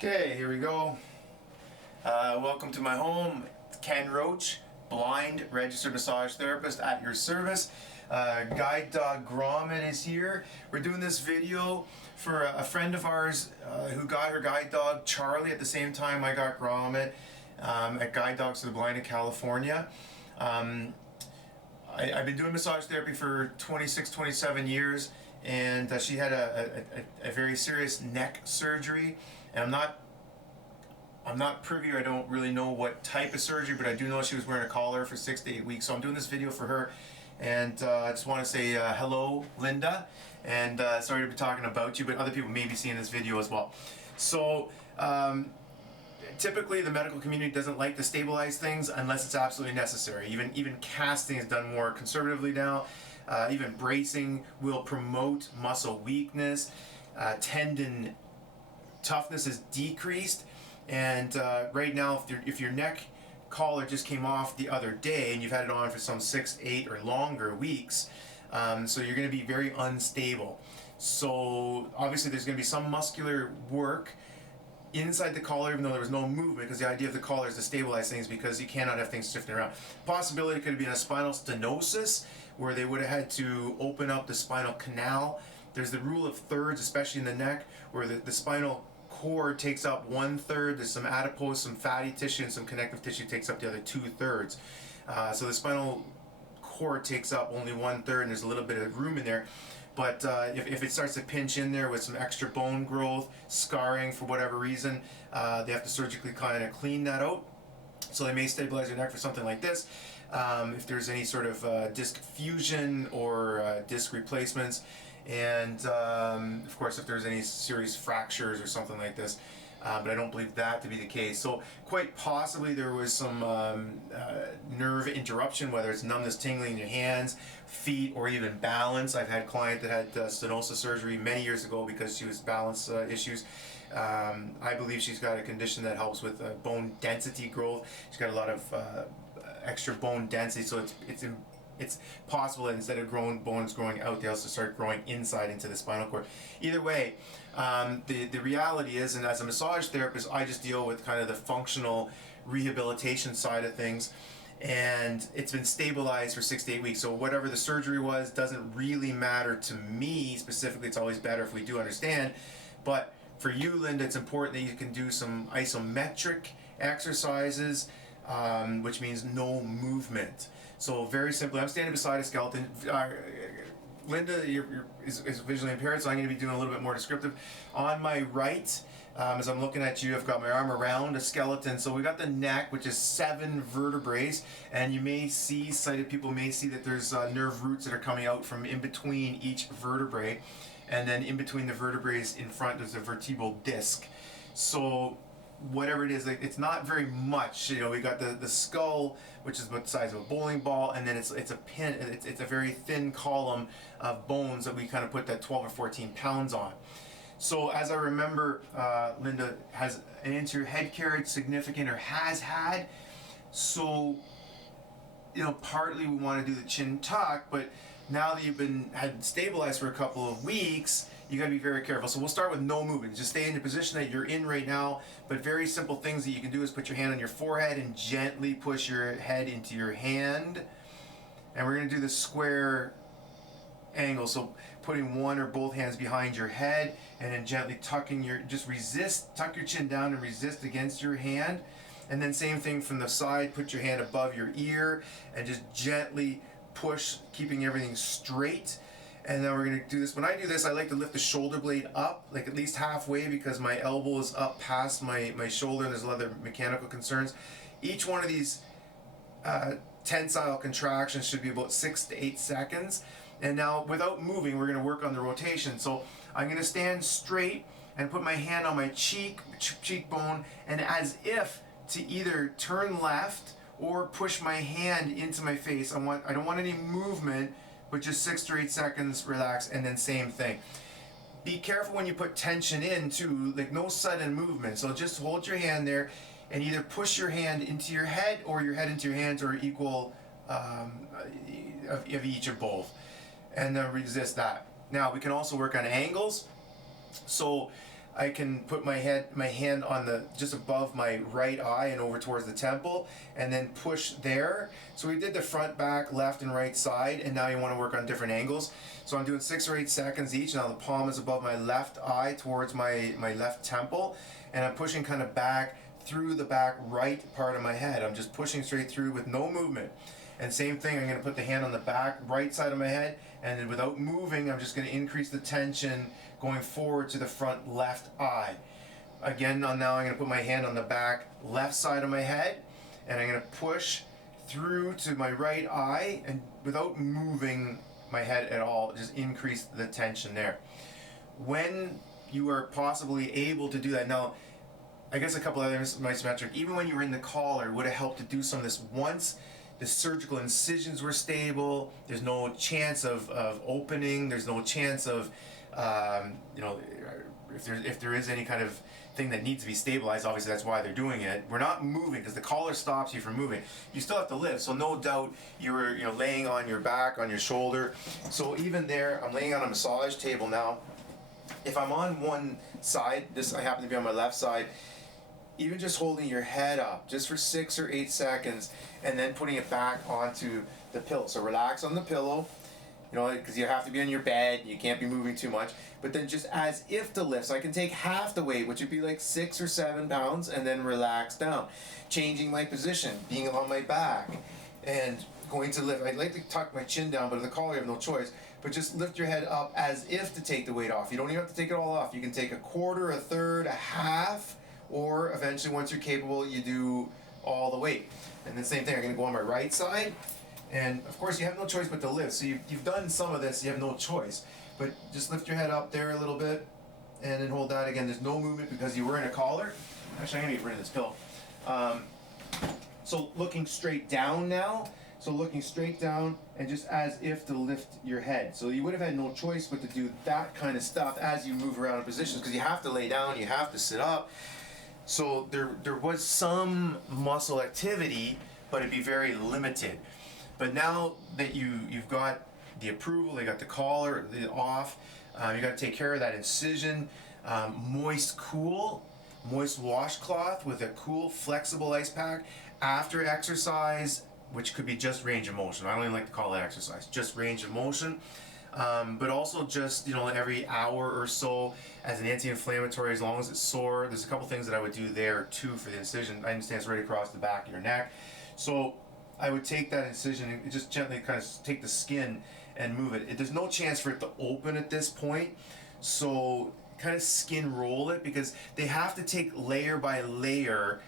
Okay, here we go. Welcome to my home. Ken Roche, blind registered massage therapist at your service. Guide dog Gromit is here. We're doing this video for a friend of ours who got her guide dog Charlie at the same time I got Gromit at Guide Dogs for the Blind in California. I've been doing massage therapy for 26, 27 years, and she had a very serious neck surgery, and I'm not privy, I don't really know what type of surgery, but I do know she was wearing a collar for 6 to 8 weeks, so I'm doing this video for her, and I just want to say hello, Linda, and sorry to be talking about you, but other people may be seeing this video as well. So, typically the medical community doesn't like to stabilize things unless it's absolutely necessary. Even casting is done more conservatively now. Even bracing will promote muscle weakness. Tendon toughness is decreased. And right now, if your neck collar just came off the other day and you've had it on for some 6, 8 or longer weeks, so you're going to be very unstable. So obviously there's going to be some muscular work inside the collar, even though there was no movement, because the idea of the collar is to stabilize things, because you cannot have things shifting around. Possibility could have been a spinal stenosis, where they would have had to open up the spinal canal. There's the rule of thirds, especially in the neck, where the spinal cord takes up 1/3. There's some adipose, some fatty tissue, and some connective tissue takes up the other 2/3. So the spinal cord takes up only 1/3, and there's a little bit of room in there. But if it starts to pinch in there with some extra bone growth, scarring for whatever reason, they have to surgically kind of clean that out. So they may stabilize your neck for something like this. If there's any sort of disc fusion or disc replacements, and of course if there's any serious fractures or something like this. But I don't believe that to be the case. So quite possibly there was some nerve interruption, whether it's numbness, tingling in your hands, feet, or even balance. I've had a client that had stenosis surgery many years ago because she was balance issues. I believe she's got a condition that helps with bone density growth. She's got a lot of extra bone density, so it's possible that instead of bones growing out, they also start growing inside into the spinal cord. Either way, the reality is, and as a massage therapist, I just deal with kind of the functional rehabilitation side of things, and it's been stabilized for 6 to 8 weeks. So whatever the surgery was doesn't really matter to me specifically. It's always better if we do understand. But for you, Linda, it's important that you can do some isometric exercises, which means no movement. So very simply, I'm standing beside a skeleton. Linda is visually impaired, so I'm going to be doing a little bit more descriptive. On my right, as I'm looking at you, I've got my arm around a skeleton. So we got the neck, which is 7 vertebrae, and you may see, sighted people may see that there's nerve roots that are coming out from in between each vertebrae, and then in between the vertebrae in front there's a vertebral disc. So whatever it is, it's not very much. You know, we got the skull, which is about the size of a bowling ball, and then it's a pin. It's a very thin column of bones that we kind of put that 12 or 14 pounds on. So as I remember, Linda has an anterior head carriage, significant, or has had. So, you know, partly we want to do the chin tuck, but now that you've had stabilized for a couple of weeks, you got to be very careful. So we'll start with no movement. Just stay in the position that you're in right now. But very simple things that you can do is put your hand on your forehead and gently push your head into your hand. And we're going to do the square angle. So putting one or both hands behind your head and then gently tucking tuck your chin down and resist against your hand. And then same thing from the side, put your hand above your ear and just gently push, keeping everything straight. And then we're going to do this. When I do this, I like to lift the shoulder blade up, like at least halfway, because my elbow is up past my shoulder, and there's a lot of mechanical concerns. Each one of these tensile contractions should be about 6 to 8 seconds. And now, without moving, we're going to work on the rotation. So I'm going to stand straight and put my hand on my cheekbone, and as if to either turn left or push my hand into my face. I don't want any movement, but just 6 to 8 seconds, relax, and then same thing. Be careful when you put tension in too, like no sudden movement. So just hold your hand there and either push your hand into your head or your head into your hands, or equal of each or both. And then resist that. Now we can also work on angles. So I can put my hand on the just above my right eye and over towards the temple, and then push there. So we did the front, back, left, and right side, and now you want to work on different angles. So I'm doing 6 or 8 seconds each. Now the palm is above my left eye towards my left temple, and I'm pushing kind of back through the back right part of my head. I'm just pushing straight through with no movement. And same thing, I'm going to put the hand on the back right side of my head, and then without moving, I'm just going to increase the tension going forward to the front left eye. Again, now I'm going to put my hand on the back left side of my head, and I'm going to push through to my right eye, and without moving my head at all, just increase the tension there. When you are possibly able to do that, now I guess a couple other isometric, even when you were in the collar, would have helped to do some of this once the surgical incisions were stable. There's no chance of opening. There's no chance of, if there is any kind of thing that needs to be stabilized, obviously that's why they're doing it. We're not moving because the collar stops you from moving. You still have to lift, so no doubt you were laying on your back, on your shoulder. So even there, I'm laying on a massage table now. If I'm on one side, I happen to be on my left side, even just holding your head up just for 6 or 8 seconds and then putting it back onto the pillow. So relax on the pillow, because you have to be on your bed, you can't be moving too much, but then just as if to lift. So I can take half the weight, which would be like 6 or 7 pounds, and then relax down. Changing my position, being on my back, and going to lift. I'd like to tuck my chin down, but in the collar you have no choice. But just lift your head up as if to take the weight off. You don't even have to take it all off. You can take a quarter, a third, a half, or eventually once you're capable, you do all the weight. And the same thing, I'm going to go on my right side, and of course you have no choice but to lift. So you've done some of this, you have no choice. But just lift your head up there a little bit, and then hold that again. There's no movement because you were in a collar. Actually, I'm going to get rid of this pillow. So looking straight down now. So looking straight down and just as if to lift your head. So you would have had no choice but to do that kind of stuff as you move around in positions, because you have to lay down, you have to sit up. So there was some muscle activity, but it'd be very limited. But now that you've got the approval, they got the collar off, you got to take care of that incision. Moist washcloth with a cool, flexible ice pack after exercise, which could be just range of motion. I don't even like to call it exercise, just range of motion. But also just, every hour or so as an anti-inflammatory, as long as it's sore. There's a couple things that I would do there too for the incision. I understand it's right across the back of your neck. So I would take that incision and just gently kind of take the skin and move it. There's no chance for it to open at this point. So kind of skin roll it, because they have to take layer by layer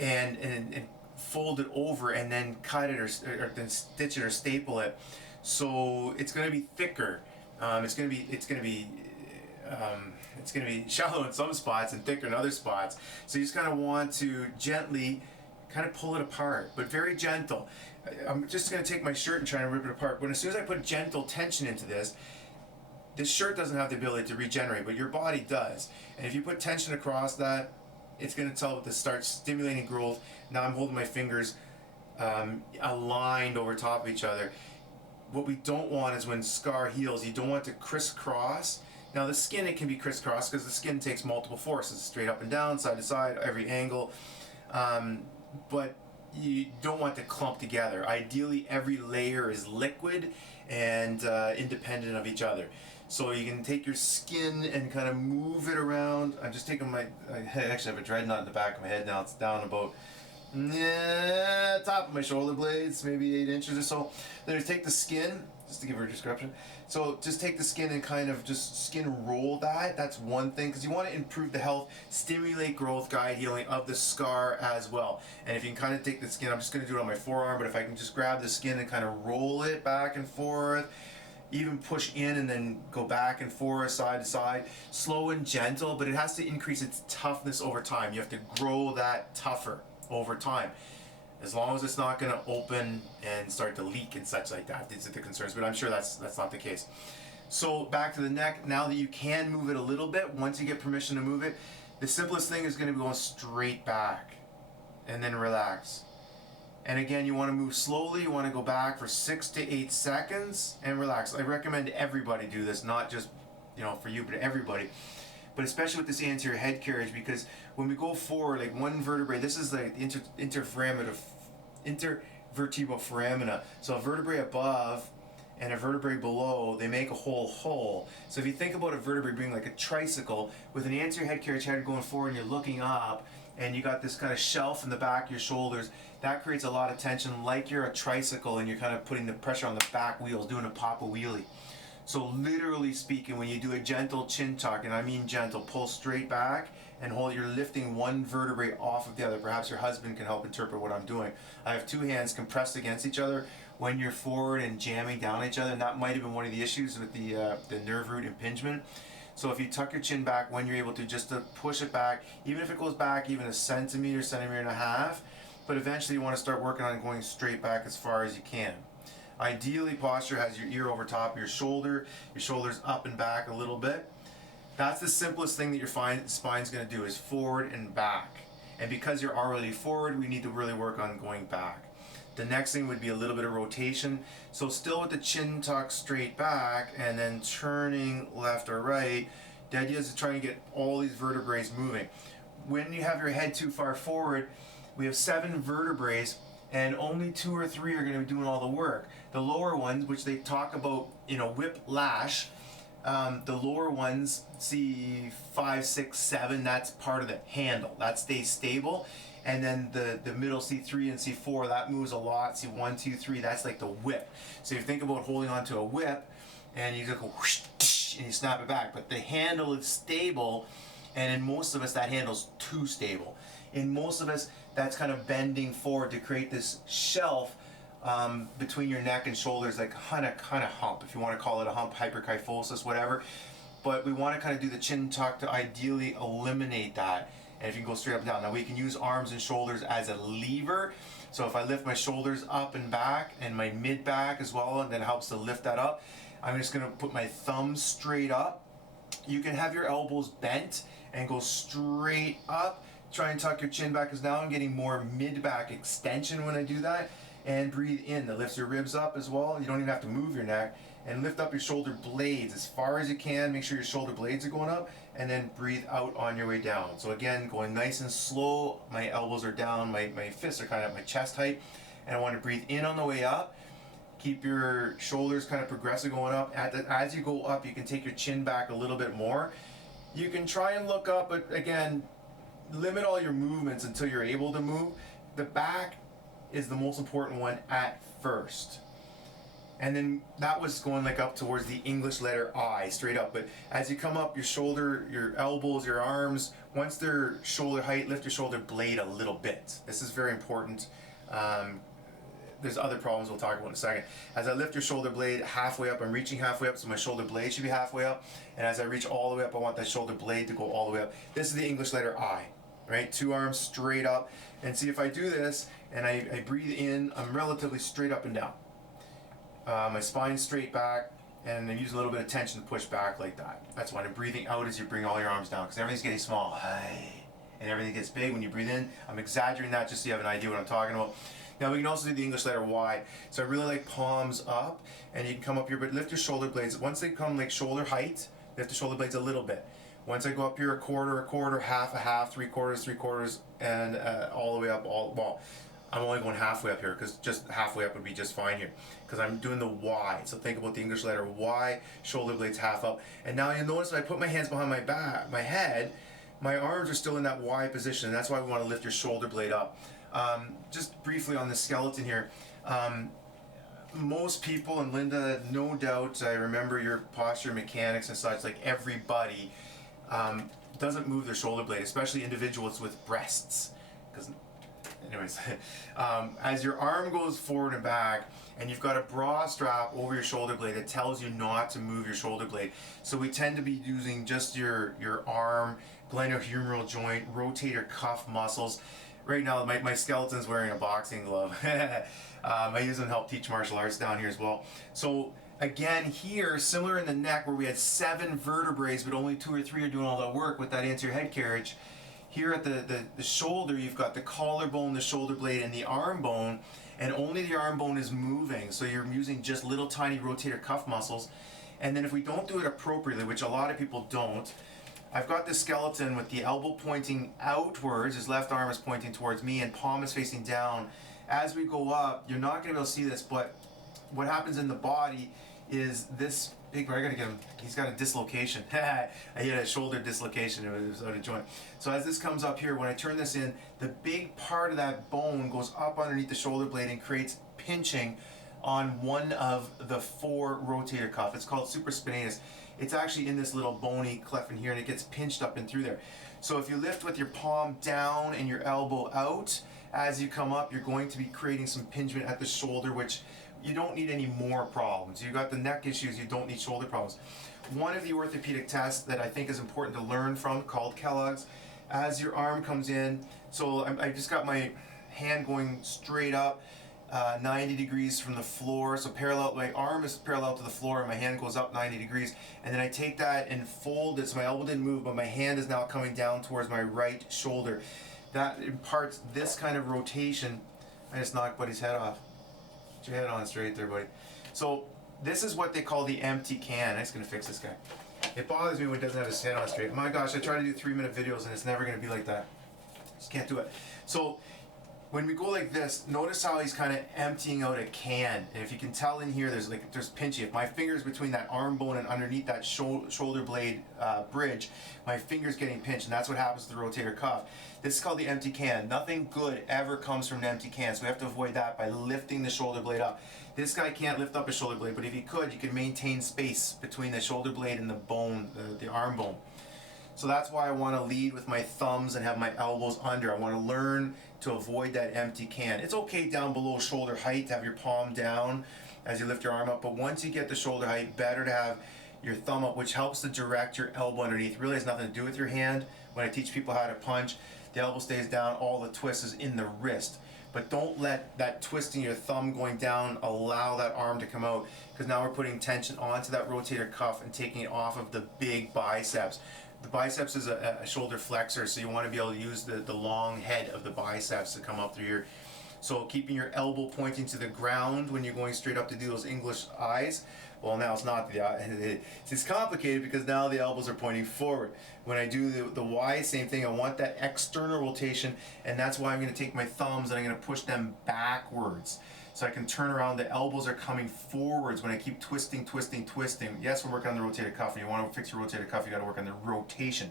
and fold it over and then cut it or then stitch it or staple it. So it's going to be thicker. It's going to be shallow in some spots and thicker in other spots. So you just kind of want to gently kind of pull it apart, but very gentle. I'm just going to take my shirt and try to rip it apart. But as soon as I put gentle tension into this shirt doesn't have the ability to regenerate, but your body does. And if you put tension across that, it's going to tell it to start stimulating growth. Now I'm holding my fingers aligned over top of each other. What we don't want is when scar heals, you don't want to crisscross. Now the skin, it can be crisscross because the skin takes multiple forces, straight up and down, side to side, every angle. But you don't want to clump together. Ideally, every layer is liquid and independent of each other. So you can take your skin and kind of move it around. I'm just taking I actually have a dreadnought in the back of my head now. It's down about top of my shoulder blades, maybe 8 inches or so. Then take the skin, just to give her a description. So just take the skin and kind of just skin roll that. That's one thing, because you want to improve the health, stimulate growth, guide healing of the scar as well. And if you can kind of take the skin, I'm just going to do it on my forearm, but if I can just grab the skin and kind of roll it back and forth, even push in and then go back and forth, side to side, slow and gentle, but it has to increase its toughness over time. You have to grow that tougher over time. As long as it's not going to open and start to leak and such like that. These are the concerns, but I'm sure that's not the case. So back to the neck. Now that you can move it a little bit, once you get permission to move it, the simplest thing is going to be going straight back and then relax. And again, you want to move slowly. You want to go back for 6 to 8 seconds and relax. I recommend everybody do this, not just for you, but everybody. but especially with this anterior head carriage, because when we go forward, like one vertebrae, this is like intervertebral foramina. So a vertebrae above and a vertebrae below, they make a whole hole. So if you think about a vertebrae being like a tricycle with an anterior head carriage head going forward and you're looking up and you got this kind of shelf in the back of your shoulders, that creates a lot of tension like you're a tricycle and you're kind of putting the pressure on the back wheels, doing a pop a wheelie. So literally speaking, when you do a gentle chin tuck, and I mean gentle, pull straight back and hold, you're lifting one vertebrae off of the other. Perhaps your husband can help interpret what I'm doing. I have two hands compressed against each other when you're forward and jamming down each other, and that might have been one of the issues with the nerve root impingement. So if you tuck your chin back when you're able to, just to push it back, even if it goes back even a centimeter, centimeter and a half, but eventually you want to start working on going straight back as far as you can. Ideally, posture has your ear over top of your shoulders up and back a little bit. That's the simplest thing that your spine's going to do, is forward and back. And because you're already forward, we need to really work on going back. The next thing would be a little bit of rotation. So still with the chin tuck straight back and then turning left or right, the idea is to try and get all these vertebrae moving. When you have your head too far forward, we have 7 vertebrae and only 2 or 3 are going to be doing all the work. The lower ones, which they talk about, whiplash, the lower ones, C5, 6, 7, that's part of the handle. That stays stable. And then the middle C3 and C4, that moves a lot. C1, 2, 3, that's like the whip. So you think about holding onto a whip and you just go whoosh, tsh, and you snap it back. But the handle is stable, and in most of us that handle's too stable. In most of us, that's kind of bending forward to create this shelf between your neck and shoulders, like kind of hump, if you want to call it a hump, hyperkyphosis, whatever. But we want to kind of do the chin tuck to ideally eliminate that. And if you can go straight up and down. Now we can use arms and shoulders as a lever. So if I lift my shoulders up and back and my mid back as well, and then it helps to lift that up, I'm just going to put my thumbs straight up. You can have your elbows bent and go straight up. Try and tuck your chin back, because now I'm getting more mid-back extension when I do that. And breathe in. That lifts your ribs up as well. You don't even have to move your neck. And lift up your shoulder blades as far as you can. Make sure your shoulder blades are going up. And then breathe out on your way down. So again, going nice and slow. My elbows are down. My fists are kind of at my chest height. And I want to breathe in on the way up. Keep your shoulders kind of progressive going up. As you go up, you can take your chin back a little bit more. You can try and look up, but again, limit all your movements until you're able to move. The back is the most important one at first. And then that was going like up towards the English letter I, straight up. But as you come up, your shoulder, your elbows, your arms, once they're shoulder height, lift your shoulder blade a little bit. This is very important. There's other problems we'll talk about in a second. As I lift your shoulder blade halfway up, I'm reaching halfway up, so my shoulder blade should be halfway up. And as I reach all the way up, I want that shoulder blade to go all the way up. This is the English letter I, right? 2 arms straight up. And see, if I do this and I breathe in, I'm relatively straight up and down. My spine's straight back, and I use a little bit of tension to push back like that. That's why I'm breathing out as you bring all your arms down, because everything's getting small. And everything gets big when you breathe in. I'm exaggerating that just so you have an idea what I'm talking about. Now we can also do the English letter Y. So I really like palms up, and you can come up here, but lift your shoulder blades. Once they come like shoulder height, lift the shoulder blades a little bit. Once I go up here, a quarter, half, 3/4, and all the way up, well, I'm only going halfway up here, because just halfway up would be just fine here, because I'm doing the Y. So think about the English letter Y, shoulder blades half up. And now you'll notice when I put my hands behind my back, my head, my arms are still in that Y position, and that's why we want to lift your shoulder blade up. Just briefly on the skeleton here, most people, and Linda, no doubt, I remember your posture mechanics and such, like everybody doesn't move their shoulder blade, especially individuals with breasts. Because, anyways, as your arm goes forward and back, and you've got a bra strap over your shoulder blade, it tells you not to move your shoulder blade. So we tend to be using just your arm, glenohumeral joint, rotator cuff muscles. Right now, my skeleton's wearing a boxing glove. I use them to help teach martial arts down here as well. So again, here, similar in the neck, where we had 7 vertebrae, but only 2 or 3 are doing all that work with that anterior head carriage. Here at the shoulder, you've got the collarbone, the shoulder blade, and the arm bone, and only the arm bone is moving. So you're using just little tiny rotator cuff muscles. And then if we don't do it appropriately, which a lot of people don't, I've got this skeleton with the elbow pointing outwards, his left arm is pointing towards me, and palm is facing down. As we go up, you're not going to be able to see this, but what happens in the body is this big, I gotta get him, he's got a dislocation. I hit a shoulder dislocation, it was out of joint. So as this comes up here, when I turn this in, the big part of that bone goes up underneath the shoulder blade and creates pinching on one of the 4 rotator cuff. It's called supraspinatus. It's actually in this little bony cleft in here, and it gets pinched up and through there. So if you lift with your palm down and your elbow out, as you come up, you're going to be creating some impingement at the shoulder, which you don't need any more problems. You got the neck issues, you don't need shoulder problems. One of the orthopedic tests that I think is important to learn from, called Kellogg's, as your arm comes in, so I just got my hand going straight up, 90 degrees from the floor, so parallel, my arm is parallel to the floor and my hand goes up 90 degrees, and then I take that and fold it, so my elbow didn't move, but my hand is now coming down towards my right shoulder. That imparts this kind of rotation. I just knocked Buddy's head off. Get your head on straight there, buddy. So this is what they call the empty can. I'm just gonna fix this guy. It bothers me when he doesn't have his head on straight. My gosh, I try to do 3-minute videos and it's never gonna be like that. Just can't do it. So when we go like this, notice how he's kind of emptying out a can. And if you can tell in here, there's pinchy. If my finger's between that arm bone and underneath that shoulder blade bridge, my finger's getting pinched, and that's what happens to the rotator cuff. This is called the empty can. Nothing good ever comes from an empty can, so we have to avoid that by lifting the shoulder blade up. This guy can't lift up his shoulder blade, but if he could, you could maintain space between the shoulder blade and the bone, the arm bone. So that's why I want to lead with my thumbs and have my elbows under. I want to learn to avoid that empty can. It's okay down below shoulder height to have your palm down as you lift your arm up, but once you get the shoulder height, better to have your thumb up, which helps to direct your elbow underneath. It really has nothing to do with your hand. When I teach people how to punch, the elbow stays down, all the twist is in the wrist. But don't let that twisting your thumb going down allow that arm to come out, because now we're putting tension onto that rotator cuff and taking it off of the big biceps. The biceps is a shoulder flexor, so you want to be able to use the long head of the biceps to come up through here. So keeping your elbow pointing to the ground when you're going straight up to do those English eyes. Well, now it's not the eye. It's complicated because now the elbows are pointing forward. When I do the Y, same thing. I want that external rotation, and that's why I'm going to take my thumbs and I'm going to push them backwards. So I can turn around, the elbows are coming forwards when I keep twisting. Yes, we're working on the rotator cuff, and you want to fix your rotator cuff, you got to work on the rotation.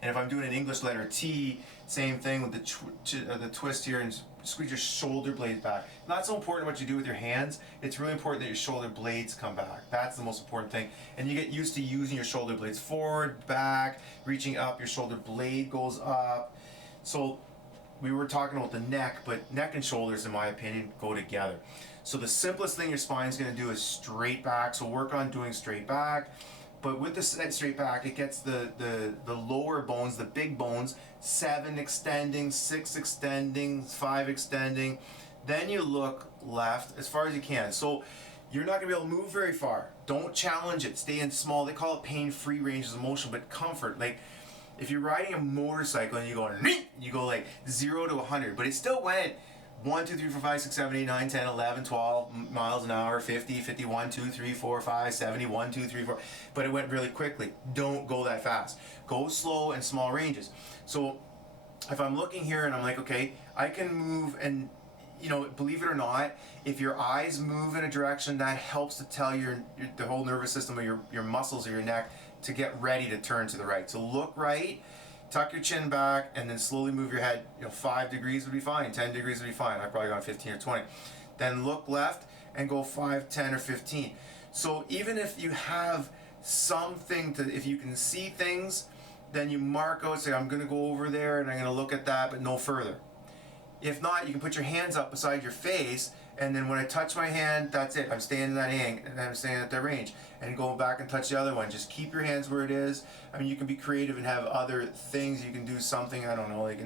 And if I'm doing an English letter T, same thing with the twist here, and squeeze your shoulder blades back. Not so important what you do with your hands, it's really important that your shoulder blades come back. That's the most important thing. And you get used to using your shoulder blades forward, back, reaching up, your shoulder blade goes up. So we were talking about the neck, but neck and shoulders, in my opinion, go together. So the simplest thing your spine is going to do is straight back. So work on doing straight back. But with the straight back, it gets the lower bones, the big bones, 7 extending, 6 extending, 5 extending. Then you look left as far as you can. So you're not going to be able to move very far. Don't challenge it. Stay in small. They call it pain-free ranges of motion, but comfort. Like, if you're riding a motorcycle and you go like 0 to 100, but it still went 1, 2, 3, 4, 5, 6, 7, 8, 9, 10, 11, 12 miles an hour, 50, 51, 2, 3, 4, 5, 70, 1, 2, 3, 4, but it went really quickly. Don't go that fast. Go slow and small ranges. So if I'm looking here and I'm like, okay, I can move, and you know, believe it or not, if your eyes move in a direction, that helps to tell the whole nervous system, or your muscles or your neck, to get ready to turn to the right. So look right, tuck your chin back, and then slowly move your head. 5 degrees would be fine, 10 degrees would be fine. I've probably gone 15 or 20. Then look left and go 5, 10, or 15. So even if you have something if you can see things, then you mark out, say, I'm going to go over there and I'm going to look at that, but no further. If not, you can put your hands up beside your face, and then when I touch my hand, that's it. I'm staying in that angle, and I'm staying at that range. And go back and touch the other one. Just keep your hands where it is. I mean, you can be creative and have other things. You can do something, I don't know, like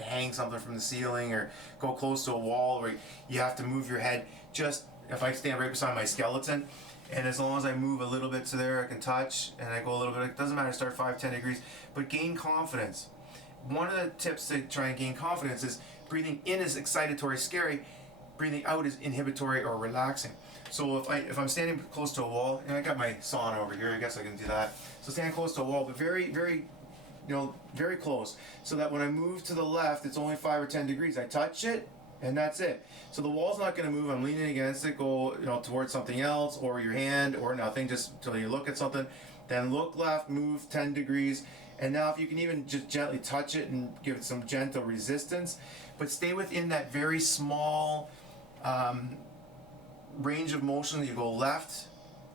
hang something from the ceiling, or go close to a wall where you have to move your head. Just, if I stand right beside my skeleton, and as long as I move a little bit to there, I can touch, and I go a little bit. It doesn't matter, start 5, 10 degrees, but gain confidence. One of the tips to try and gain confidence is breathing in is excitatory, scary. Breathing out is inhibitory or relaxing. So if I'm standing close to a wall, and I got my sauna over here, I guess I can do that. So stand close to a wall, but very, very very close, so that when I move to the left, it's only 5 or 10 degrees. I touch it, and that's it. So the wall's not going to move. I'm leaning against it. Go, towards something else, or your hand, or nothing, just until you look at something. Then look left, move 10 degrees. And now if you can even just gently touch it and give it some gentle resistance, but stay within that very small range of motion. You go left,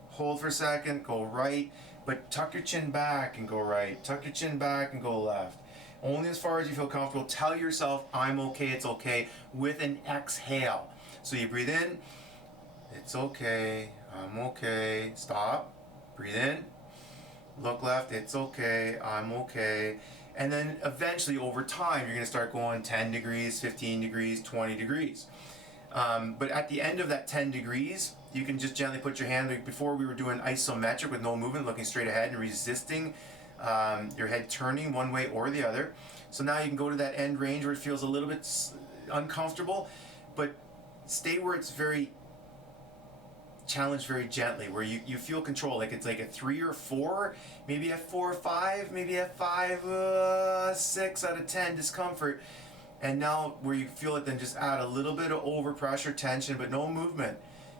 hold for a second, go right, but tuck your chin back and go right. Tuck your chin back and go left. Only as far as you feel comfortable. Tell yourself, I'm okay, it's okay, with an exhale. So you breathe in, it's okay, I'm okay. Stop, breathe in, look left, it's okay, I'm okay. And then eventually over time, you're gonna start going 10 degrees, 15 degrees, 20 degrees. But at the end of that 10 degrees, you can just gently put your hand, like before we were doing isometric with no movement, looking straight ahead and resisting your head turning one way or the other. So now you can go to that end range where it feels a little bit uncomfortable, but stay where it's very challenged very gently, where you feel control, like it's like a 3 or 4, maybe a 4 or 5, maybe a 5, 6 out of 10 discomfort. And now where you feel it, then just add a little bit of overpressure, tension, but no movement.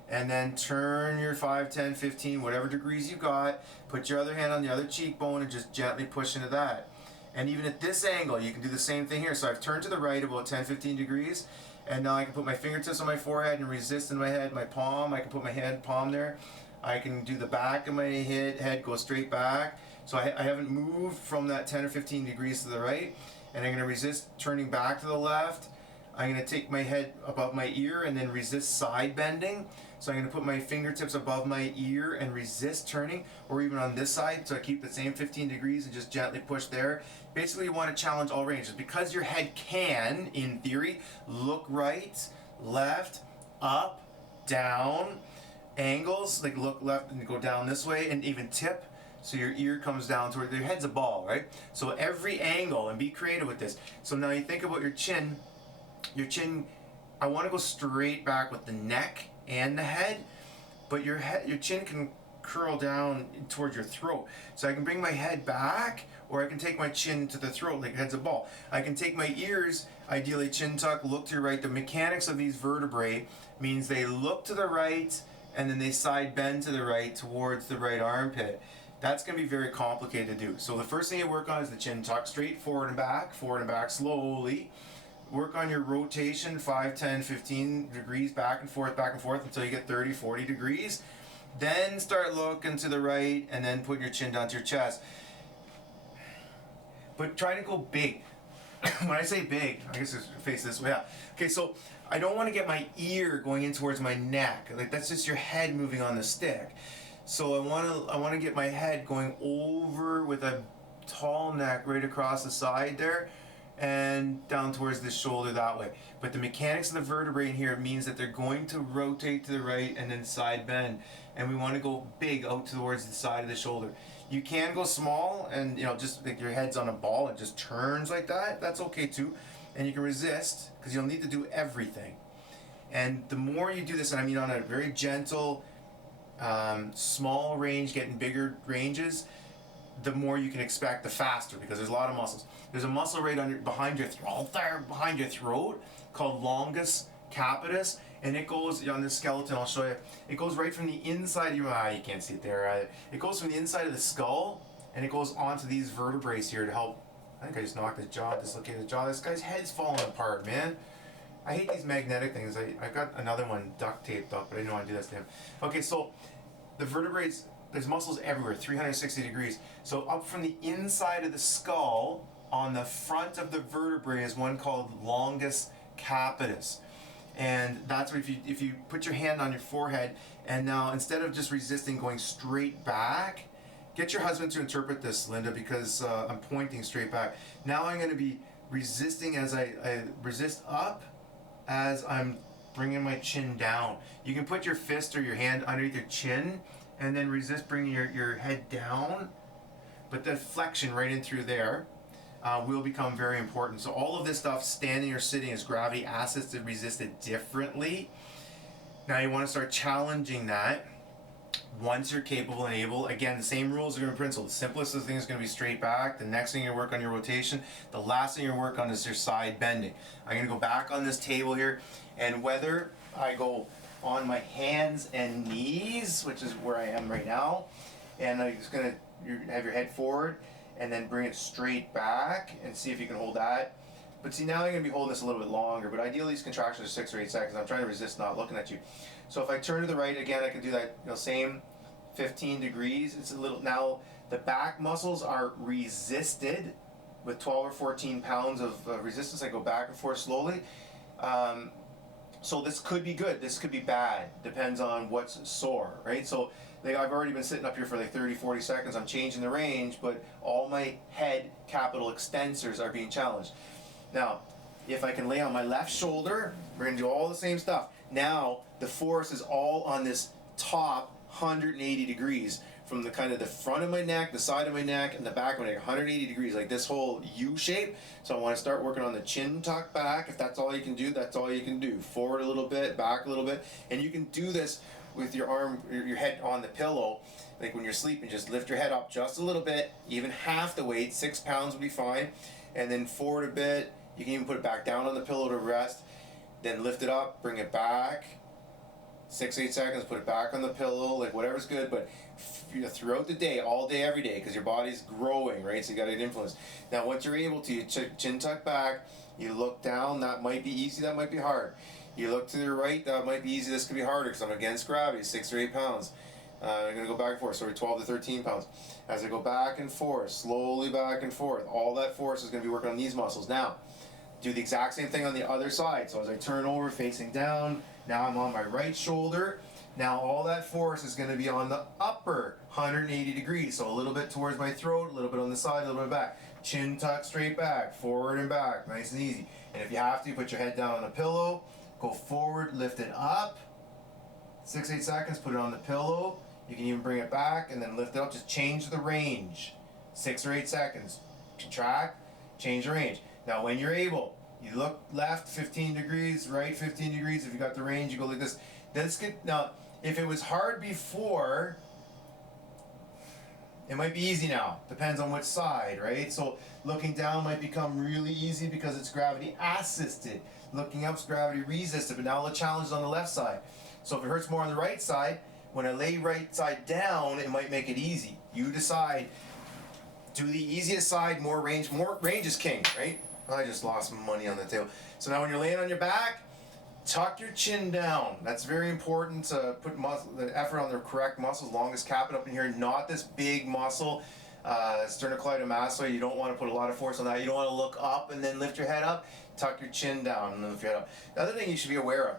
And then turn your 5, 10, 15, whatever degrees you got, put your other hand on the other cheekbone and just gently push into that. And even at this angle, you can do the same thing here. So I've turned to the right about 10, 15 degrees, and now I can put my fingertips on my forehead and resist in my head, my palm. I can put my hand palm there. I can do the back of my head go straight back. So I haven't moved from that 10 or 15 degrees to the right. And I'm going to resist turning back to the left. I'm going to take my head above my ear and then resist side bending. So I'm going to put my fingertips above my ear and resist turning, or even on this side, so I keep the same 15 degrees and just gently push there. Basically, you want to challenge all ranges, because your head can, in theory, look right, left, up, down, angles, like look left and go down this way, and even tip. So your ear comes down toward your head's a ball, right? So every angle, and be creative with this. So now you think about your chin, I want to go straight back with the neck and the head, but your chin can curl down towards your throat. So I can bring my head back, or I can take my chin to the throat like head's a ball. I can take my ears, ideally chin tuck, look to your right. The mechanics of these vertebrae means they look to the right and then they side bend to the right towards the right armpit. That's going to be very complicated to do. So the first thing you work on is the chin tuck, straight forward and back slowly. Work on your rotation, 5, 10, 15 degrees back and forth until you get 30, 40 degrees. Then start looking to the right and then put your chin down to your chest. But try to go big. When I say big, I guess it's face this way. Yeah. Okay, so I don't want to get my ear going in towards my neck. Like that's just your head moving on the stick. So I want to get my head going over with a tall neck right across the side there, and down towards the shoulder that way. But the mechanics of the vertebrae in here means that they're going to rotate to the right and then side bend. And we want to go big out towards the side of the shoulder. You can go small and just like your head's on a ball, it just turns like that. That's okay too. And you can resist, because you'll need to do everything. And the more you do this, and I mean on a very gentle, small range, getting bigger ranges, the more you can expect, the faster, because there's a lot of muscles. There's a muscle right behind your throat called longus capitis, and it goes on the skeleton. I'll show you. It goes right from the inside of your you can't see it there. It goes from the inside of the skull, and it goes onto these vertebrae here to help. I think I just knocked his jaw, dislocated his jaw. This guy's head's falling apart, man. I hate these magnetic things. I got another one duct taped up, but I didn't want to do this to him. Okay, so the vertebrae, there's muscles everywhere, 360 degrees. So up from the inside of the skull, on the front of the vertebrae, is one called longus capitis. And that's what if you put your hand on your forehead, and now instead of just resisting going straight back, get your husband to interpret this, Linda, because I'm pointing straight back. Now I'm going to be resisting as I resist up as I'm bringing my chin down. You can put your fist or your hand underneath your chin and then resist bringing your head down, but that flexion right in through there will become very important. So all of this stuff, standing or sitting, is gravity assisted, resisted differently. Now you want to start challenging that Once you're capable and able, again, the same rules are going to be principle. The simplest of things is going to be straight back. The next thing you work on your rotation. The last thing you work on is your side bending. I'm going to go back on this table here, and whether I go on my hands and knees, which is where I am right now, and I'm just going to have your head forward and then bring it straight back and see if you can hold that. But see, now I'm going to be holding this a little bit longer, but ideally these contractions are 6 or 8 seconds. I'm trying to resist not looking at you. So if I turn to the right again, I can do that, same 15 degrees. It's a little, now the back muscles are resisted with 12 or 14 pounds of resistance. I go back and forth slowly. So this could be good, this could be bad, depends on what's sore, right? So I've already been sitting up here for like 30, 40 seconds, I'm changing the range, but all my head capital extensors are being challenged. Now, if I can lay on my left shoulder, we're gonna do all the same stuff. Now, the force is all on this top 180 degrees from the kind of the front of my neck, the side of my neck, and the back of my neck, 180 degrees, like this whole U shape. So I want to start working on the chin tuck back. If that's all you can do, that's all you can do. Forward a little bit, back a little bit, and you can do this with your arm, your head on the pillow. Like when you're sleeping, just lift your head up just a little bit, even half the weight, 6 pounds would be fine, and then forward a bit. You can even put it back down on the pillow to rest, then lift it up, bring it back, 6, 8 seconds, put it back on the pillow, like whatever's good, but throughout the day, all day, every day, because your body's growing, right? So you gotta get influence. Now, once you're able to, you chin tuck back, you look down, that might be easy, that might be hard. You look to the right, that might be easy, this could be harder, because I'm against gravity, 6 or 8 pounds. I'm gonna go back and forth, sorry, 12 to 13 pounds. As I go back and forth, slowly back and forth, all that force is gonna be working on these muscles. Now, do the exact same thing on the other side. So as I turn over, facing down, now I'm on my right shoulder. Now all that force is going to be on the upper 180 degrees. So a little bit towards my throat, a little bit on the side, a little bit back. Chin tuck straight back, forward and back, nice and easy. And if you have to, put your head down on the pillow, go forward, lift it up. 6, 8 seconds, put it on the pillow. You can even bring it back and then lift it up. Just change the range. 6 or 8 seconds. Contract, change the range. Now when you're able, you look left 15 degrees, right 15 degrees. If you got the range, you go like this. Now, if it was hard before, it might be easy now. Depends on which side, right? So looking down might become really easy because it's gravity assisted. Looking up's gravity resisted, but now the challenge is on the left side. So if it hurts more on the right side, when I lay right side down, it might make it easy. You decide. Do the easiest side, more range is king, right? I just lost money on the table. So now when you're laying on your back, tuck your chin down. That's very important to put the effort on the correct muscles. Longest caput up in here, not this big muscle, sternocleidomastoid. You don't want to put a lot of force on that. You don't want to look up and then lift your head up. Tuck your chin down and then lift your head up. The other thing you should be aware of,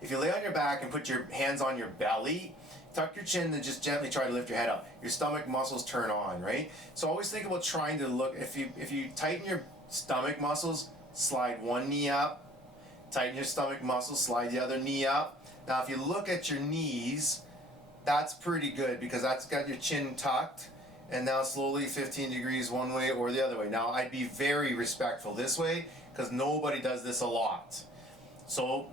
if you lay on your back and put your hands on your belly, tuck your chin and just gently try to lift your head up. Your stomach muscles turn on, right? So always think about trying to look, if you tighten your stomach muscles, slide one knee up, tighten your stomach muscles, slide the other knee up. Now if you look at your knees, that's pretty good because that's got your chin tucked, and now slowly 15 degrees one way or the other way. Now I'd be very respectful this way because nobody does this a lot. So,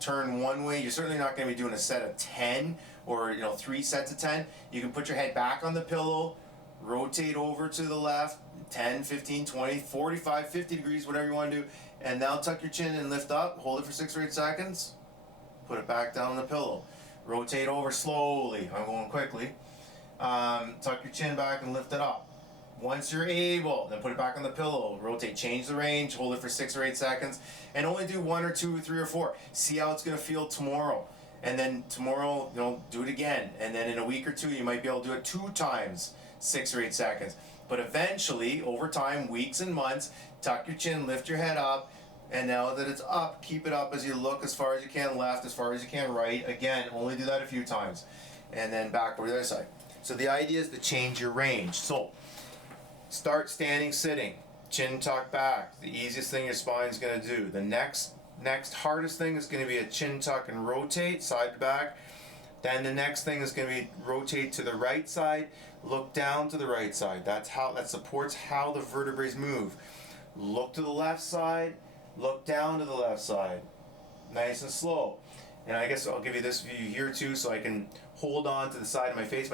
turn one way. You're certainly not going to be doing a set of 10 or 3 sets of 10. You can put your head back on the pillow, rotate over to the left, 10, 15, 20, 45, 50 degrees, whatever you want to do. And now tuck your chin and lift up, hold it for 6 or 8 seconds, put it back down on the pillow. Rotate over slowly, I'm going quickly. Tuck your chin back and lift it up. Once you're able, then put it back on the pillow, rotate, change the range, hold it for 6 or 8 seconds, and only do 1 or 2 or 3 or 4. See how it's going to feel tomorrow. And then tomorrow, do it again. And then in a week or 2, you might be able to do it 2 times, 6 or 8 seconds. But eventually, over time, weeks and months, tuck your chin, lift your head up, and now that it's up, keep it up as you look as far as you can left, as far as you can right. Again, only do that a few times. And then back over to the other side. So the idea is to change your range. So, start standing, sitting, chin tuck back. The easiest thing your spine's going to do. The next hardest thing is going to be a chin tuck and rotate, side to back. Then the next thing is going to be rotate to the right side, look down to the right side. That supports how the vertebrae move. Look to the left side, look down to the left side. Nice and slow. And I guess I'll give you this view here too so I can hold on to the side of my face,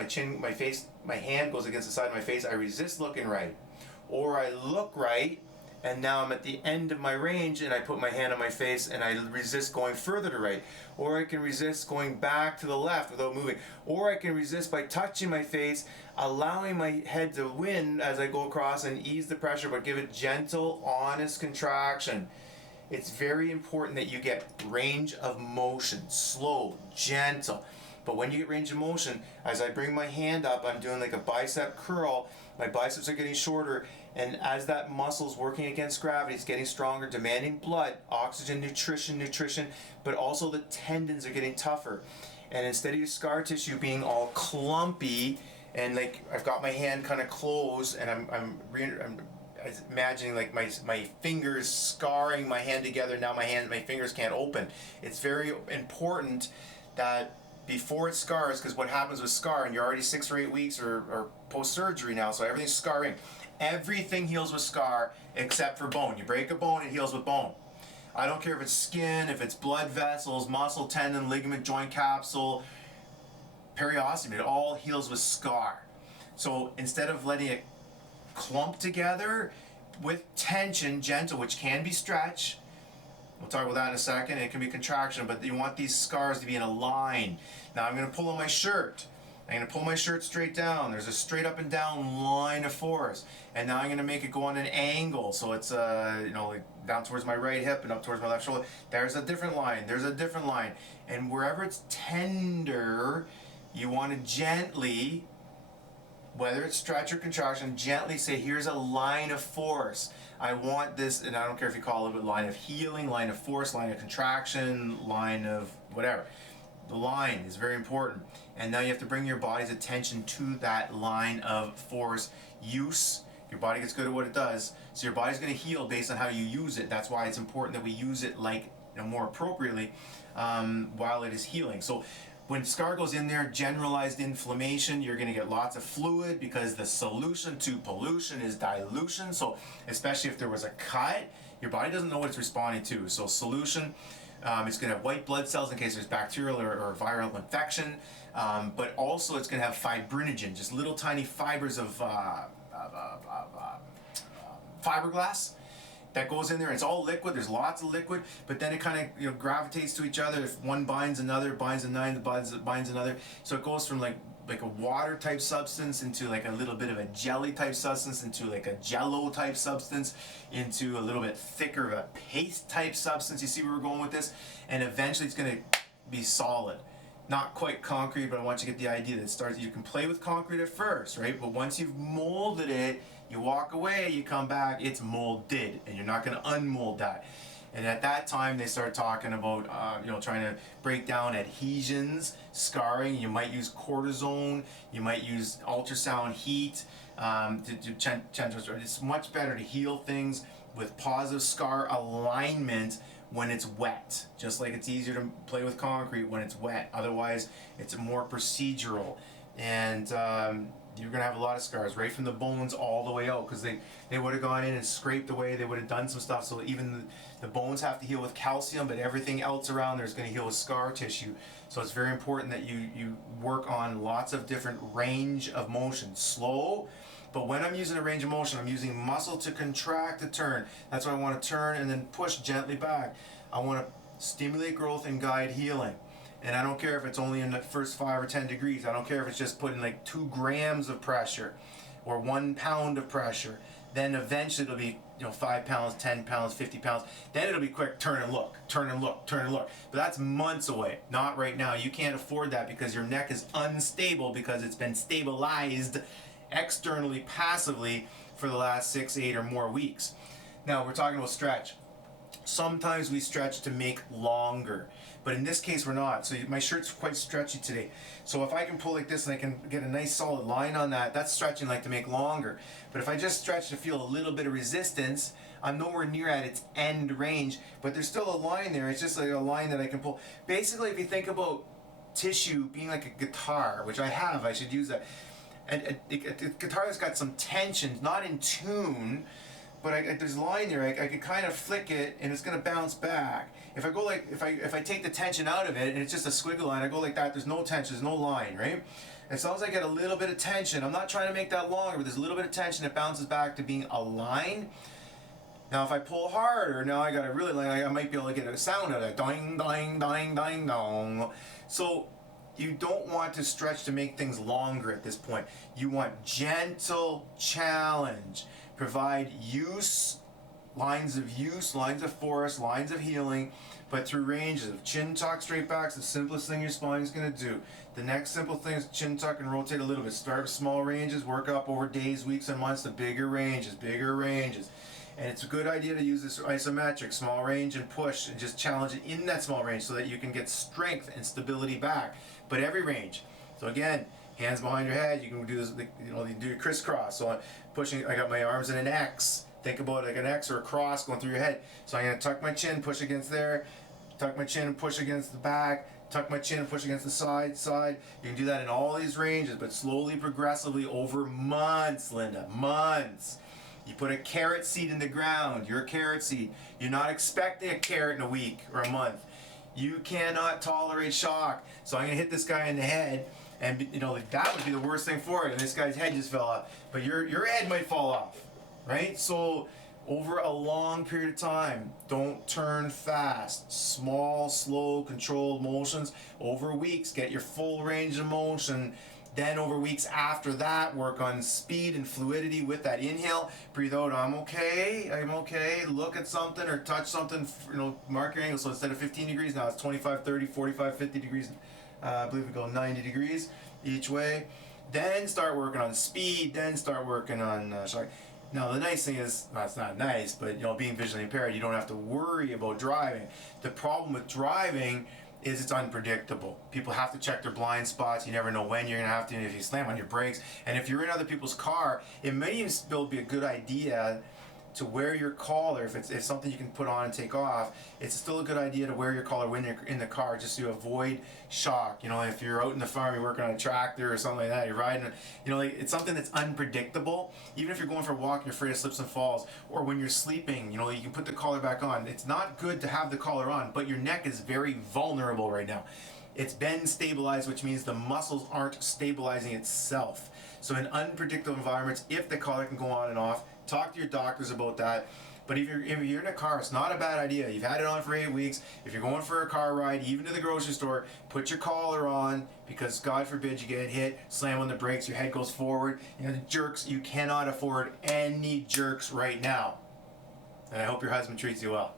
my hand goes against the side of my face, I resist looking right. Or I look right, and now I'm at the end of my range and I put my hand on my face and I resist going further to right. Or I can resist going back to the left without moving. Or I can resist by touching my face, allowing my head to win as I go across and ease the pressure, but give it gentle, honest contraction. It's very important that you get range of motion, slow, gentle. But when you get range of motion, as I bring my hand up, I'm doing like a bicep curl. My biceps are getting shorter, and as that muscle's working against gravity, it's getting stronger, demanding blood, oxygen, nutrition, but also the tendons are getting tougher. And instead of your scar tissue being all clumpy, and like I've got my hand kind of closed, and I'm imagining like my fingers scarring my hand together. Now my fingers can't open. It's very important that before it scars, because what happens with scar, and you're already 6 or 8 weeks or post-surgery now, so everything's scarring. Everything heals with scar except for bone. You break a bone, it heals with bone. I don't care if it's skin, if it's blood vessels, muscle, tendon, ligament, joint capsule, periosteum, it all heals with scar. So instead of letting it clump together with tension, gentle, which can be stretch, we'll talk about that in a second, it can be contraction, but you want these scars to be in a line. Now I'm going to pull on my shirt. I'm going to pull my shirt straight down. There's a straight up and down line of force. And now I'm going to make it go on an angle. So it's like down towards my right hip and up towards my left shoulder. There's a different line. There's a different line. And wherever it's tender, you want to gently, whether it's stretch or contraction, gently say, here's a line of force. I want this, and I don't care if you call it a line of healing, line of force, line of contraction, line of whatever. The line is very important. And now you have to bring your body's attention to that line of force use. Your body gets good at what it does, so your body's going to heal based on how you use it. That's why it's important that we use it more appropriately while it is healing. So when scar goes in there, generalized inflammation, you're going to get lots of fluid because the solution to pollution is dilution. So especially if there was a cut, your body doesn't know what it's responding to. So solution, it's going to have white blood cells in case there's bacterial or viral infection, but also it's going to have fibrinogen, just little tiny fibers of fiberglass that goes in there. It's all liquid. There's lots of liquid, but then it kind of gravitates to each other. If one binds another, binds another. So it goes from like a water type substance into like a little bit of a jelly type substance into like a jello type substance into a little bit thicker of a paste type substance. You see where we're going with this? And eventually it's going to be solid. Not quite concrete, but I want you to get the idea that you can play with concrete at first, right? But once you've molded it, you walk away, you come back, it's molded, and you're not going to unmold that. And at that time, they start talking about, trying to break down adhesions, scarring. You might use cortisone. You might use ultrasound heat. It's much better to heal things with positive scar alignment when it's wet. Just like it's easier to play with concrete when it's wet. Otherwise, it's more procedural. And you're going to have a lot of scars right from the bones all the way out, because they would have gone in and scraped away. They would have done some stuff. So even the bones have to heal with calcium, but everything else around there is going to heal with scar tissue. So it's very important that you work on lots of different range of motion. Slow, but when I'm using a range of motion, I'm using muscle to contract to turn. That's why I want to turn and then push gently back. I want to stimulate growth and guide healing. And I don't care if it's only in the first 5 or 10 degrees. I don't care if it's just putting like 2 grams of pressure or 1 pound of pressure. Then eventually it'll be 5 pounds, 10 pounds, 50 pounds. Then it'll be quick, turn and look. But that's months away, not right now. You can't afford that because your neck is unstable because it's been stabilized externally, passively for the last 6, 8 or more weeks. Now we're talking about stretch. Sometimes we stretch to make longer, but in this case we're not. So my shirt's quite stretchy today. So if I can pull like this and I can get a nice solid line on that, that's stretching like to make longer. But if I just stretch to feel a little bit of resistance, I'm nowhere near at its end range, but there's still a line there. It's just like a line that I can pull. Basically, if you think about tissue being like a guitar, which I should use that. And a guitar that's got some tension, not in tune, but there's a line there. I can kind of flick it, and it's gonna bounce back. If I go like, if I take the tension out of it, and it's just a squiggle line, I go like that. There's no tension. There's no line, right? As long as I get a little bit of tension, I'm not trying to make that longer, but there's a little bit of tension. It bounces back to being a line. Now, if I pull harder, now I got to really like, I might be able to get a sound out of it. Ding, ding, ding, ding, dong. So you don't want to stretch to make things longer at this point. You want gentle challenge. Provide use, lines of force, lines of healing, but through ranges of chin tuck, straight back's the simplest thing your spine is going to do. The next simple thing is chin tuck and rotate a little bit. Start with small ranges, work up over days, weeks, and months to bigger ranges. And it's a good idea to use this isometric, small range and push, and just challenge it in that small range so that you can get strength and stability back. But every range. So again, hands behind your head, you can do this, you do your crisscross. So I'm pushing, I got my arms in an X. Think about it like an X or a cross going through your head. So I'm going to tuck my chin, push against there, tuck my chin and push against the back, tuck my chin and push against the side. You can do that in all these ranges, but slowly, progressively over months, Linda, months. You put a carrot seed in the ground, you're a carrot seed. You're not expecting a carrot in a week or a month. You cannot tolerate shock. So I'm going to hit this guy in the head, and that would be the worst thing for it. And this guy's head just fell off. But your head might fall off, right? So over a long period of time, don't turn fast. Small, slow, controlled motions. Over weeks, get your full range of motion. Then over weeks after that, work on speed and fluidity with that inhale. Breathe out, I'm okay. Look at something or touch something, mark your angle. So instead of 15 degrees, now it's 25, 30, 45, 50 degrees. I believe we go 90 degrees each way. Then start working on speed, then start working on shock. Now the nice thing is, well, it's not nice, but being visually impaired, you don't have to worry about driving. The problem with driving is it's unpredictable. People have to check their blind spots. You never know when you're gonna have to, if you slam on your brakes. And if you're in other people's car, it may even still be a good idea to wear your collar. If it's something you can put on and take off, it's still a good idea to wear your collar when you're in the car, just to avoid shock. If you're out in the farm, you're working on a tractor or something like that, you're riding, it's something that's unpredictable. Even if you're going for a walk, you're afraid of slips and falls, or when you're sleeping, you can put the collar back on. It's not good to have the collar on, but your neck is very vulnerable right now. It's been stabilized, which means the muscles aren't stabilizing itself. So in unpredictable environments, if the collar can go on and off, talk to your doctors about that. But if you're in a car, it's not a bad idea. You've had it on for 8 weeks. If you're going for a car ride, even to the grocery store, put your collar on, because God forbid you get hit, slam on the brakes, your head goes forward. The jerks, you cannot afford any jerks right now. And I hope your husband treats you well.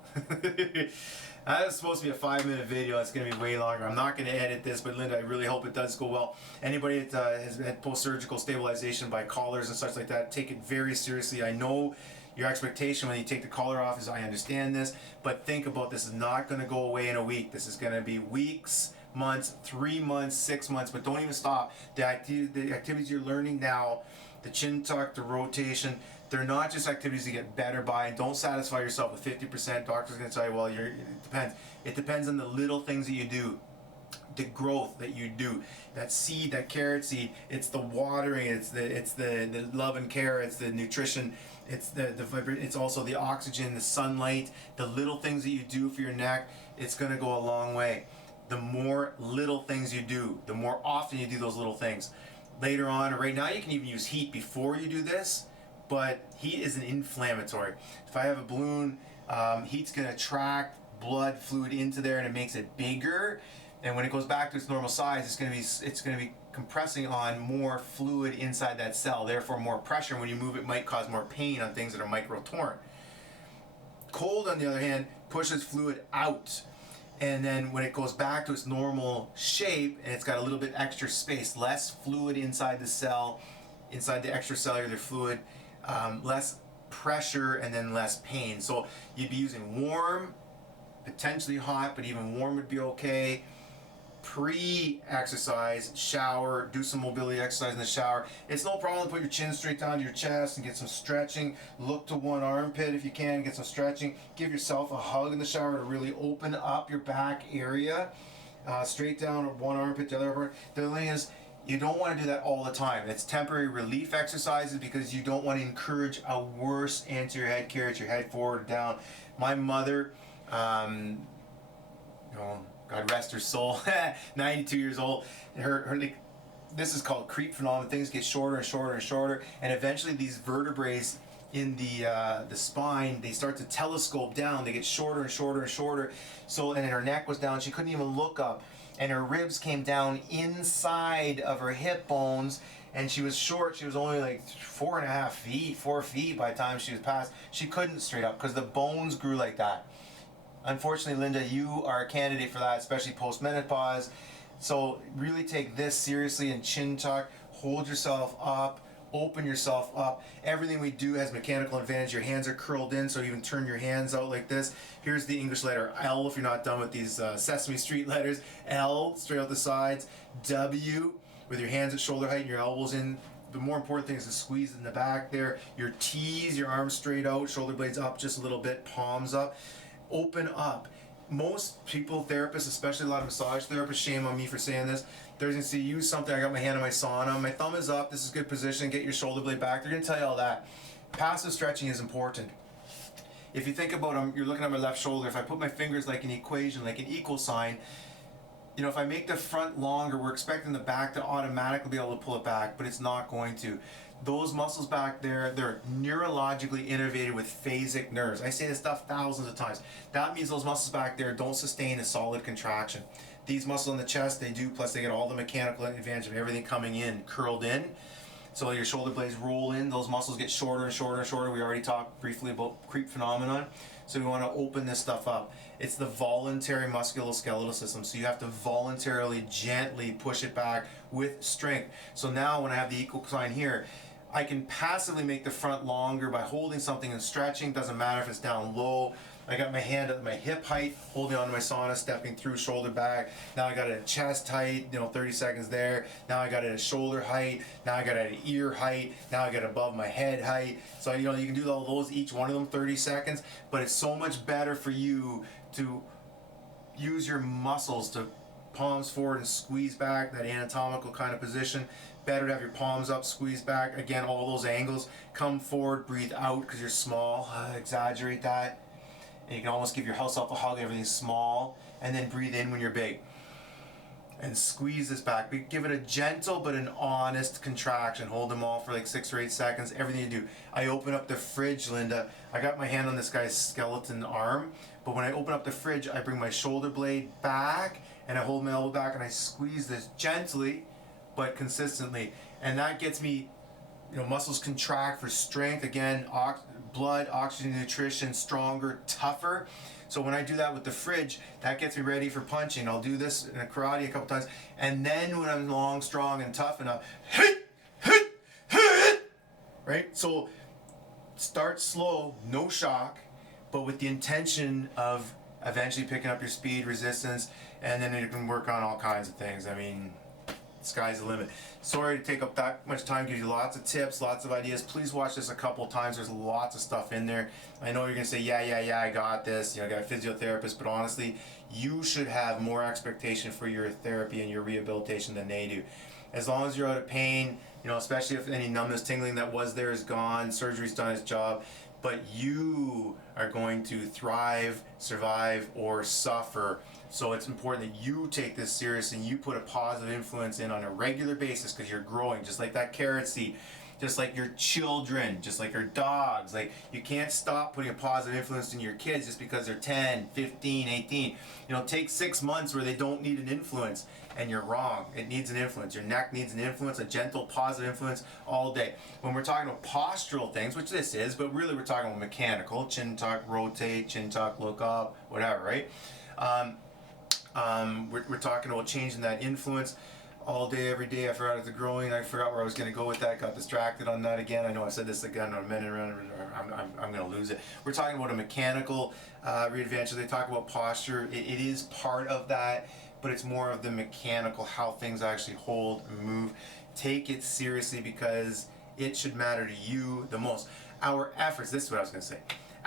That was supposed to be a 5-minute video. It's going to be way longer. I'm not going to edit this, but Linda, I really hope it does go well. Anybody that has had post-surgical stabilization by collars and such like that, take it very seriously. I know your expectation when you take the collar off is, I understand this, but think about this is not going to go away in a week. This is going to be weeks, months, 3 months, 6 months, but don't even stop. The activities you're learning now, the chin tuck, the rotation, they're not just activities to get better by. And don't satisfy yourself with 50%. Doctor's going to tell you, well, it depends. It depends on the little things that you do, the growth that you do. That seed, that carrot seed, it's the watering, it's the love and care, it's the nutrition, it's also the oxygen, the sunlight, the little things that you do for your neck. It's going to go a long way. The more little things you do, the more often you do those little things. Later on, or right now, you can even use heat before you do this. But heat is an inflammatory. If I have a balloon, heat's going to attract blood fluid into there, and it makes it bigger. And when it goes back to its normal size, it's going to be compressing on more fluid inside that cell. Therefore, more pressure. When you move, it might cause more pain on things that are micro torn. Cold, on the other hand, pushes fluid out. And then when it goes back to its normal shape, and it's got a little bit extra space, less fluid inside the cell, inside the extracellular fluid, less pressure, and then less pain. So you'd be using warm, potentially hot, but even warm would be okay. Pre-exercise, shower, do some mobility exercise in the shower. It's no problem to put your chin straight down to your chest and get some stretching. Look to one armpit if you can, get some stretching. Give yourself a hug in the shower to really open up your back area. Straight down one armpit, the other armpit. The other thing is, You don't want to do that all the time. It's temporary relief exercises because you don't want to encourage a worse anterior head carriage, your head forward or down. My mother, God rest her soul, 92 years old, her this is called creep phenomenon. Things get shorter and shorter and shorter, and eventually these vertebrae in the spine, they start to telescope down. They get shorter and shorter and shorter. So, and then her neck was down. She couldn't even look up, and her ribs came down inside of her hip bones. And she was short. She was only like 4 feet by the time she was past. She couldn't straight up because the bones grew like that. Unfortunately, Linda, you are a candidate for that, especially post-menopause. So really take this seriously and chin tuck, hold yourself up, open yourself up. Everything we do has mechanical advantage. Your hands are curled in, so you even turn your hands out like this. Here's the English letter L if you're not done with these Sesame Street letters. L, straight out the sides. W, with your hands at shoulder height and your elbows in. The more important thing is to squeeze in the back there. Your T's, your arms straight out, shoulder blades up just a little bit, palms up. Open up. Most people, therapists, especially a lot of massage therapists, shame on me for saying this, they're going to say, use something. I got my hand on my sauna, my thumb is up, this is good position, get your shoulder blade back. They're going to tell you all that. Passive stretching is important. If you think about you're looking at my left shoulder, if I put my fingers like an equation, like an equal sign, if I make the front longer, we're expecting the back to automatically be able to pull it back, but it's not going to. Those muscles back there, they're neurologically innervated with phasic nerves. I say this stuff thousands of times. That means those muscles back there don't sustain a solid contraction. These muscles on the chest, they do, plus they get all the mechanical advantage of everything coming in, curled in. So your shoulder blades roll in, those muscles get shorter and shorter and shorter. We already talked briefly about creep phenomenon. So we want to open this stuff up. It's the voluntary musculoskeletal system. So you have to voluntarily, gently push it back with strength. So now when I have the equal sign here, I can passively make the front longer by holding something and stretching. Doesn't matter if it's down low. I got my hand at my hip height, holding onto my sauna, stepping through, shoulder back. Now I got it at chest height, 30 seconds there. Now I got it at shoulder height. Now I got it at ear height. Now I got it above my head height. So, you can do all those, each one of them 30 seconds. But it's so much better for you to use your muscles to palms forward and squeeze back, that anatomical kind of position. Better to have your palms up, squeeze back. Again, all those angles. Come forward, breathe out because you're small. Exaggerate that. And you can almost give yourself a hug, everything's small. And then breathe in when you're big. And squeeze this back. Give it a gentle but an honest contraction. Hold them all for like 6 or 8 seconds. Everything you do. I open up the fridge, Linda. I got my hand on this guy's skeleton arm. But when I open up the fridge, I bring my shoulder blade back. And I hold my elbow back and I squeeze this gently but consistently. And that gets me, muscles contract for strength. Again, blood, oxygen, nutrition, stronger, tougher. So when I do that with the fridge, that gets me ready for punching. I'll do this in a karate a couple times. And then when I'm long, strong, and tough enough, right? So start slow, no shock, but with the intention of eventually picking up your speed, resistance, and then you can work on all kinds of things. Sky's the limit. Sorry to take up that much time, give you lots of tips, lots of ideas. Please watch this a couple of times. There's lots of stuff in there. I know you're going to say, yeah, I got this. I got a physiotherapist, but honestly, you should have more expectation for your therapy and your rehabilitation than they do. As long as you're out of pain, especially if any numbness, tingling that was there is gone, surgery's done its job, but you are going to thrive, survive, or suffer. So it's important that you take this seriously and you put a positive influence in on a regular basis because you're growing, just like that carrot seed, just like your children, just like your dogs. Like, you can't stop putting a positive influence in your kids just because they're 10, 15, 18. Take 6 months where they don't need an influence, and you're wrong. It needs an influence. Your neck needs an influence, a gentle, positive influence all day. When we're talking about postural things, which this is, but really we're talking about mechanical, chin tuck, rotate, chin tuck, look up, whatever, right? We're talking about changing that influence all day, every day. I forgot the growing. I forgot where I was going to go with that. Got distracted on that again. I know I said this again in a minute. I'm going to lose it. We're talking about a mechanical readvantage. They talk about posture. It is part of that, but it's more of the mechanical, how things actually hold and move. Take it seriously because it should matter to you the most. Our efforts, this is what I was going to say.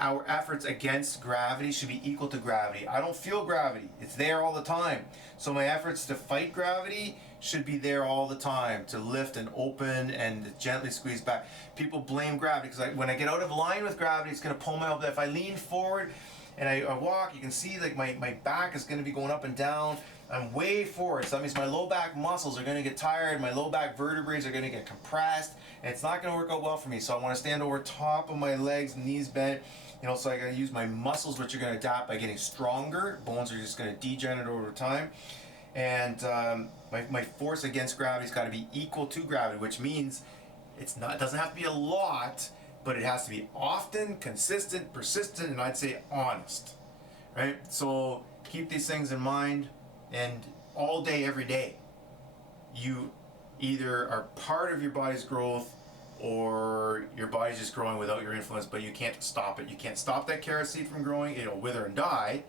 Our efforts against gravity should be equal to gravity. I don't feel gravity. It's there all the time. So my efforts to fight gravity should be there all the time to lift and open and gently squeeze back. People blame gravity because when I get out of line with gravity, it's going to pull my elbow. If I lean forward and I walk, you can see like my back is going to be going up and down. I'm way forward, so that means my low back muscles are going to get tired, my low back vertebrae are going to get compressed, and it's not going to work out well for me. So I want to stand over top of my legs, knees bent, so I got to use my muscles, which are going to adapt by getting stronger. Bones are just going to degenerate over time. And my force against gravity's got to be equal to gravity, which means it doesn't have to be a lot, but it has to be often, consistent, persistent, and I'd say honest, right? So keep these things in mind, and all day, every day, you either are part of your body's growth or your body's just growing without your influence, but you can't stop it. You can't stop that carrot seed from growing. It'll wither and die,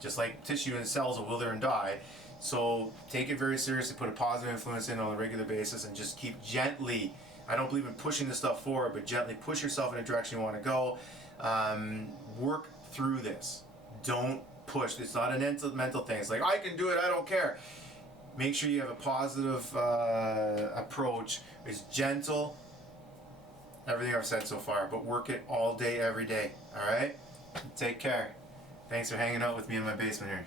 just like tissue and cells will wither and die. So take it very seriously, put a positive influence in on a regular basis, and just keep gently, I don't believe in pushing this stuff forward, but gently push yourself in a direction you want to go. Work through this. Don't push. It's not a mental thing. It's like, I can do it, I don't care. Make sure you have a positive approach. It's gentle, everything I've said so far, but work it all day, every day. All right? Take care. Thanks for hanging out with me in my basement here.